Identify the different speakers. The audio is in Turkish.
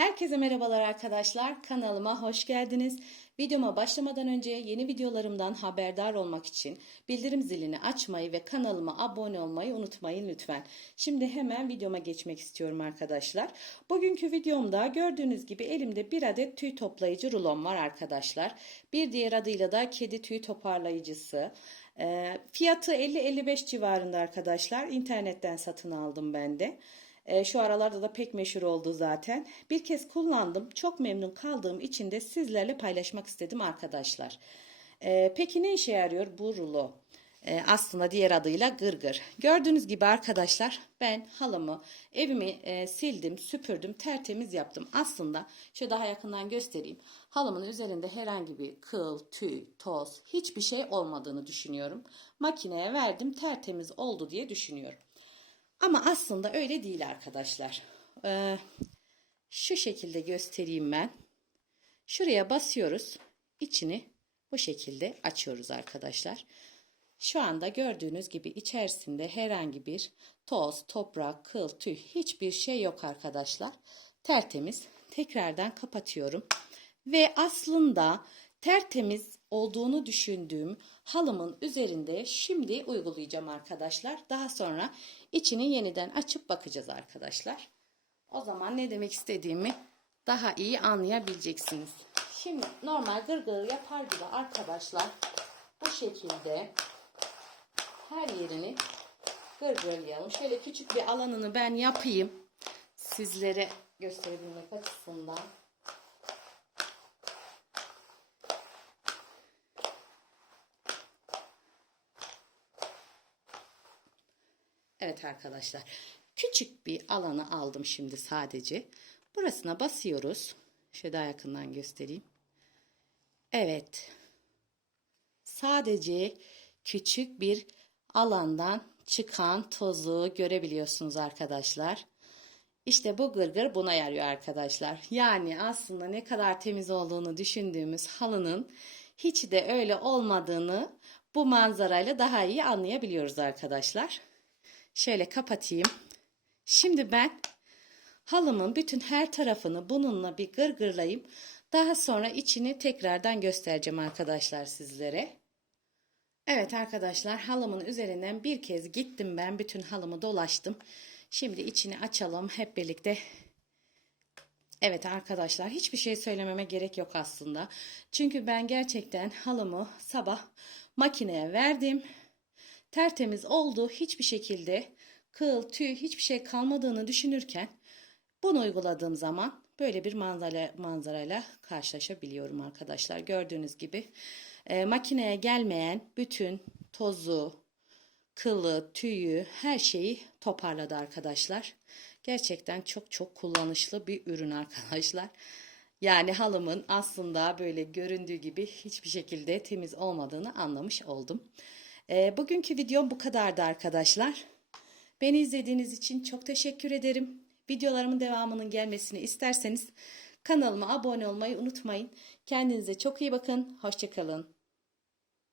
Speaker 1: Herkese merhabalar arkadaşlar. Kanalıma hoş geldiniz. Videoma başlamadan önce yeni videolarımdan haberdar olmak için bildirim zilini açmayı ve kanalıma abone olmayı unutmayın lütfen. Şimdi hemen videoma geçmek istiyorum arkadaşlar. Bugünkü videomda gördüğünüz gibi elimde bir adet tüy toplayıcı rulon var arkadaşlar. Bir diğer adıyla da kedi tüy toparlayıcısı. Ee, fiyatı 50-55 civarında arkadaşlar. İnternetten satın aldım ben de. E, şu aralarda da pek meşhur oldu zaten. Bir kez kullandım. Çok memnun kaldığım için de sizlerle paylaşmak istedim arkadaşlar. E, peki ne işe yarıyor bu rulo? E, aslında diğer adıyla gırgır. Gördüğünüz gibi arkadaşlar ben halımı, evimi e, sildim, süpürdüm, tertemiz yaptım. Aslında şöyle daha yakından göstereyim. Halımın üzerinde herhangi bir kıl, tüy, toz hiçbir şey olmadığını düşünüyorum. Makineye verdim tertemiz oldu diye düşünüyorum. Ama aslında öyle değil arkadaşlar. Ee, şu şekilde göstereyim ben. Şuraya basıyoruz. İçini bu şekilde açıyoruz arkadaşlar. Şu anda gördüğünüz gibi içerisinde herhangi bir toz, toprak, kıl, tüy hiçbir şey yok arkadaşlar. Tertemiz. Tekrardan kapatıyorum. Ve aslında tertemiz olduğunu düşündüğüm halımın üzerinde şimdi uygulayacağım arkadaşlar. Daha sonra içini yeniden açıp bakacağız arkadaşlar. O zaman ne demek istediğimi daha iyi anlayabileceksiniz. Şimdi normal gırgır yapar gibi arkadaşlar bu şekilde her yerini gırgırlayalım. Şöyle küçük bir alanını ben yapayım. Sizlere gösterebilmek açısından. Evet arkadaşlar. Küçük bir alanı aldım şimdi sadece. Burasına basıyoruz. Şöyle daha yakından göstereyim. Evet. Sadece küçük bir alandan çıkan tozu görebiliyorsunuz arkadaşlar. İşte bu gırgır buna yarıyor arkadaşlar. Yani aslında ne kadar temiz olduğunu düşündüğümüz halının hiç de öyle olmadığını bu manzarayla daha iyi anlayabiliyoruz arkadaşlar. Şöyle kapatayım. Şimdi ben halımın bütün her tarafını bununla bir gırgırlayayım. Daha sonra içini tekrardan göstereceğim arkadaşlar sizlere. Evet arkadaşlar halımın üzerinden bir kez gittim ben. Bütün halımı dolaştım. Şimdi içini açalım hep birlikte. Evet arkadaşlar hiçbir şey söylememe gerek yok aslında. Çünkü ben gerçekten halımı sabah makineye verdim tertemiz oldu. Hiçbir şekilde kıl, tüy hiçbir şey kalmadığını düşünürken bunu uyguladığım zaman böyle bir manzara, manzarayla karşılaşabiliyorum arkadaşlar. Gördüğünüz gibi e, makineye gelmeyen bütün tozu, kılı, tüyü her şeyi toparladı arkadaşlar. Gerçekten çok çok kullanışlı bir ürün arkadaşlar. Yani halımın aslında böyle göründüğü gibi hiçbir şekilde temiz olmadığını anlamış oldum. E, bugünkü videom bu kadardı arkadaşlar. Beni izlediğiniz için çok teşekkür ederim. Videolarımın devamının gelmesini isterseniz kanalıma abone olmayı unutmayın. Kendinize çok iyi bakın. Hoşçakalın.